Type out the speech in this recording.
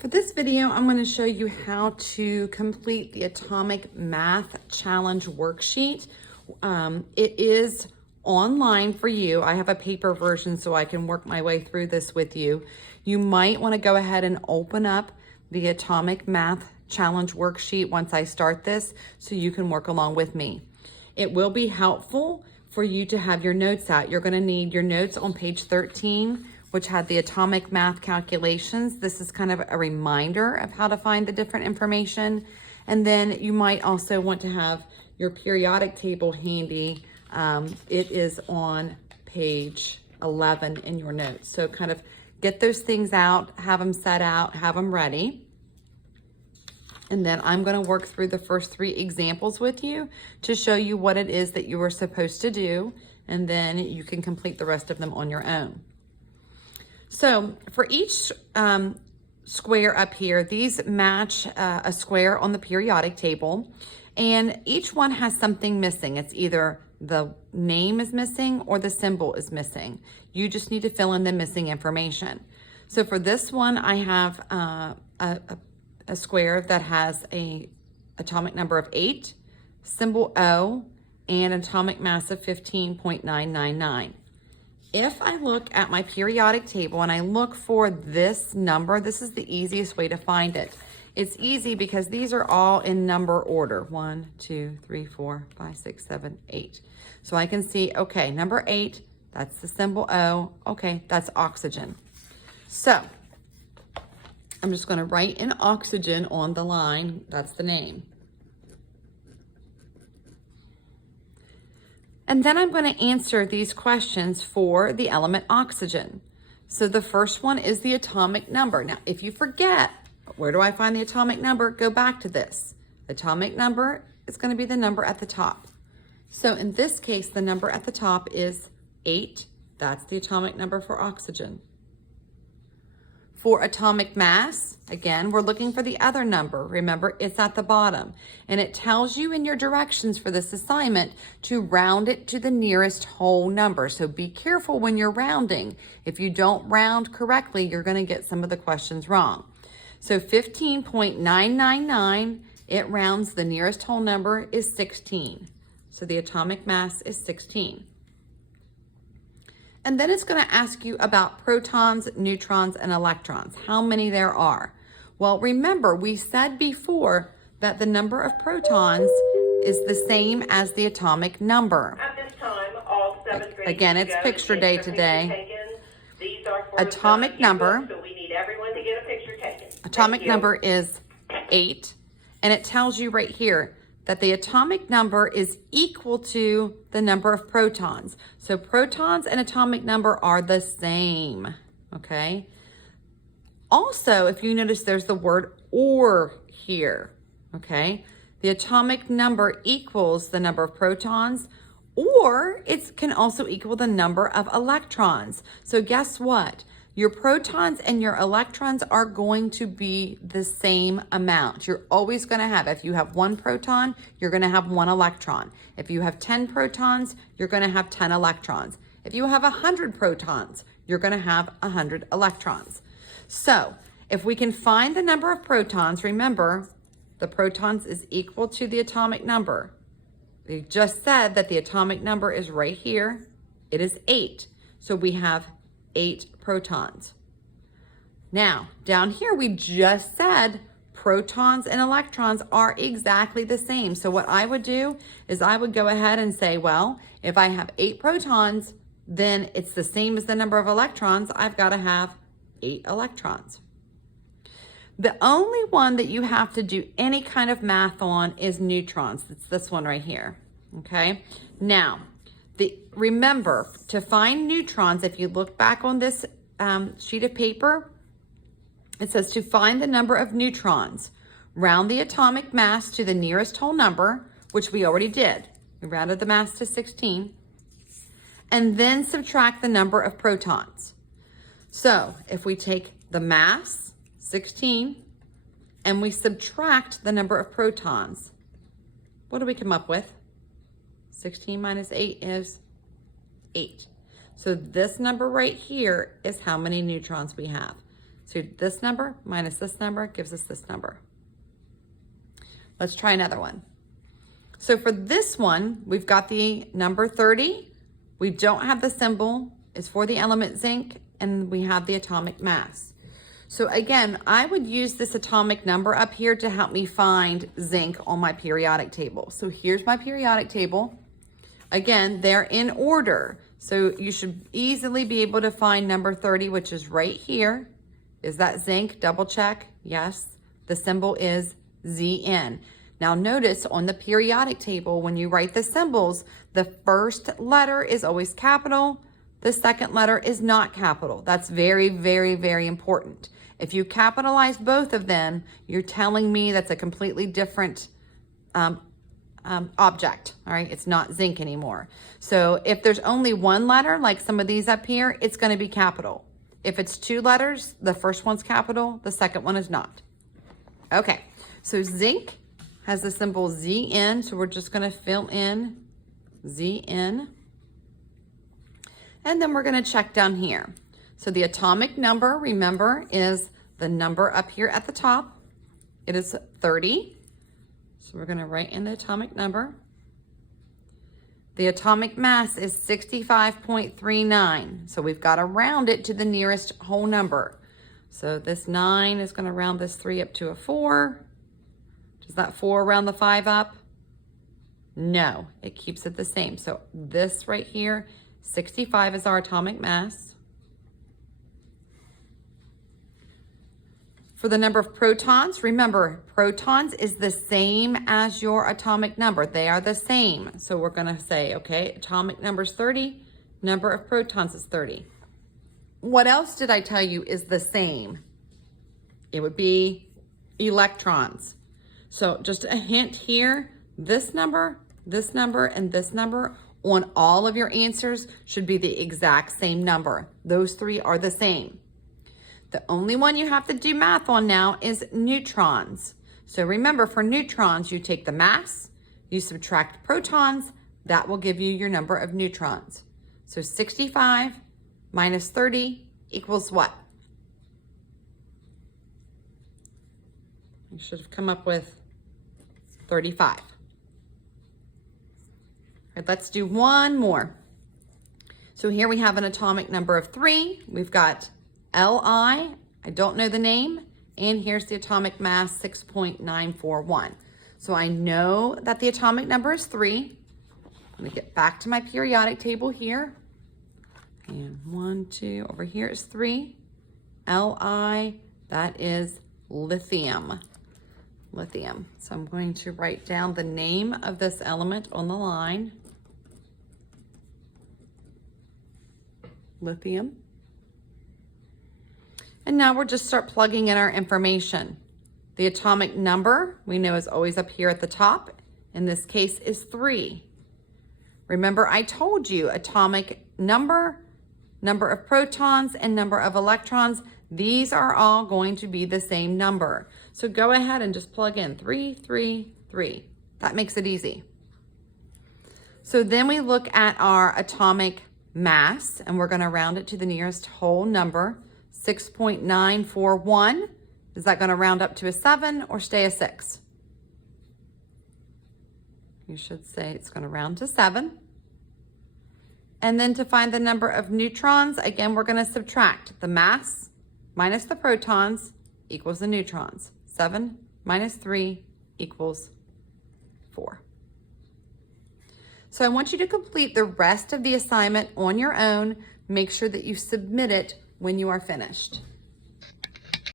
For this video, I'm going to show you how to complete the Atomic Math Challenge worksheet. It is online for you. I have a paper version so I can work my way through this with you. You might want to go ahead and open up the Atomic Math Challenge worksheet once I start this so you can work along with me. It will be helpful for you to have your notes out. You're going to need your notes on page 13, which had the atomic math calculations. This is kind of a reminder of how to find the different information. And then you might also want to have your periodic table handy. It is on page 11 in your notes. So kind of get those things out, have them set out, have them ready. And then I'm going to work through the first 3 examples with you to show you what it is that you are supposed to do. And then you can complete the rest of them on your own. So for each square up here, these match a square on the periodic table, and each one has something missing. It's either the name is missing or the symbol is missing. You just need to fill in the missing information. So for this one, I have a square that has a atomic number of 8, symbol O, and atomic mass of 15.999. If I look at my periodic table and I look for this number, this is the easiest way to find it. It's easy because these are all in number order. 1, 2, 3, 4, 5, 6, 7, 8. So I can see, okay, number 8, that's the symbol O. Okay, that's oxygen. So I'm just going to write in oxygen on the line. That's the name. And then I'm going to answer these questions for the element oxygen. So the first one is the atomic number. Now, if you forget, where do I find the atomic number? Go back to this. Atomic number is going to be the number at the top. So in this case, the number at the top is 8. That's the atomic number for oxygen. For atomic mass, again, we're looking for the other number. Remember, it's at the bottom. And it tells you in your directions for this assignment to round it to the nearest whole number. So be careful when you're rounding. If you don't round correctly, you're going to get some of the questions wrong. So 15.999, it rounds, the nearest whole number is 16. So the atomic mass is 16. And then it's going to ask you about protons, neutrons, and electrons, how many there are. Well, remember, we said before that the number of protons is the same as the atomic number. At this time, all 7th grade Again, it's picture day today. Atomic number. So we need everyone to get a picture taken. Atomic number is 8, and it tells you right here that the atomic number is equal to the number of protons. So protons and atomic number are the same, okay? Also, if you notice, there's the word or here, okay? The atomic number equals the number of protons, or it can also equal the number of electrons. So guess what? Your protons and your electrons are going to be the same amount. You're always going to have, if you have 1 proton, you're going to have 1 electron. If you have 10 protons, you're going to have 10 electrons. If you have 100 protons, you're going to have 100 electrons. So if we can find the number of protons, remember, the protons is equal to the atomic number. We just said that the atomic number is right here. It is 8. So we have 8 protons. Now, down here, we just said protons and electrons are exactly the same. So what I would do is I would go ahead and say, well, if I have 8 protons, then it's the same as the number of electrons. I've got to have 8 electrons. The only one that you have to do any kind of math on is neutrons. It's this one right here, okay? Now, remember, to find neutrons, if you look back on this sheet of paper, it says to find the number of neutrons, round the atomic mass to the nearest whole number, which we already did. We rounded the mass to 16, and then subtract the number of protons. So if we take the mass, 16, and we subtract the number of protons, what do we come up with? 16 minus 8 is 8. So this number right here is how many neutrons we have. So this number minus this number gives us this number. Let's try another one. So for this one, we've got the number 30. We don't have the symbol. It's for the element zinc, and we have the atomic mass. So again, I would use this atomic number up here to help me find zinc on my periodic table. So here's my periodic table. Again, they're in order. So you should easily be able to find number 30, which is right here. Is that zinc? Double check. Yes. The symbol is Zn. Now notice on the periodic table, when you write the symbols, the first letter is always capital. The second letter is not capital. That's very, very, very important. If you capitalize both of them, you're telling me that's a completely different object, all right? It's not zinc anymore. So if there's only one letter, like some of these up here, it's gonna be capital. If it's two letters, the first one's capital, the second one is not. Okay, so zinc has the symbol Zn, so we're just gonna fill in Zn. And then we're gonna check down here. So the atomic number, remember, is the number up here at the top. It is 30. So we're gonna write in the atomic number. The atomic mass is 65.39. So we've gotta round it to the nearest whole number. So this 9 is gonna round this 3 up to a 4. Does that 4 round the 5 up? No, it keeps it the same. So this right here, 65 is our atomic mass. For the number of protons, remember, protons is the same as your atomic number. They are the same. So we're gonna say, okay, atomic number is 30, number of protons is 30. What else did I tell you is the same? It would be electrons. So just a hint here, this number, and this number on all of your answers should be the exact same number. Those three are the same. The only one you have to do math on now is neutrons. So remember, for neutrons, you take the mass, you subtract protons, that will give you your number of neutrons. So 65 minus 30 equals what? You should have come up with 35. All right, let's do one more. So here we have an atomic number of 3. We've got Li, I don't know the name, and here's the atomic mass, 6.941. So I know that the atomic number is 3. Let me get back to my periodic table here. And 1, 2, over here is 3. Li, that is lithium. Lithium. So I'm going to write down the name of this element on the line. Lithium. And now we'll just start plugging in our information. The atomic number we know is always up here at the top. In this case is 3. Remember, I told you atomic number, number of protons, and number of electrons, these are all going to be the same number. So go ahead and just plug in 3, 3, 3. That makes it easy. So then we look at our atomic mass, and we're going to round it to the nearest whole number. 6.941. Is that going to round up to a 7 or stay a 6? You should say it's going to round to 7. And then to find the number of neutrons, again, we're going to subtract the mass minus the protons equals the neutrons. 7 minus 3 equals 4. So I want you to complete the rest of the assignment on your own. Make sure that you submit it when you are finished.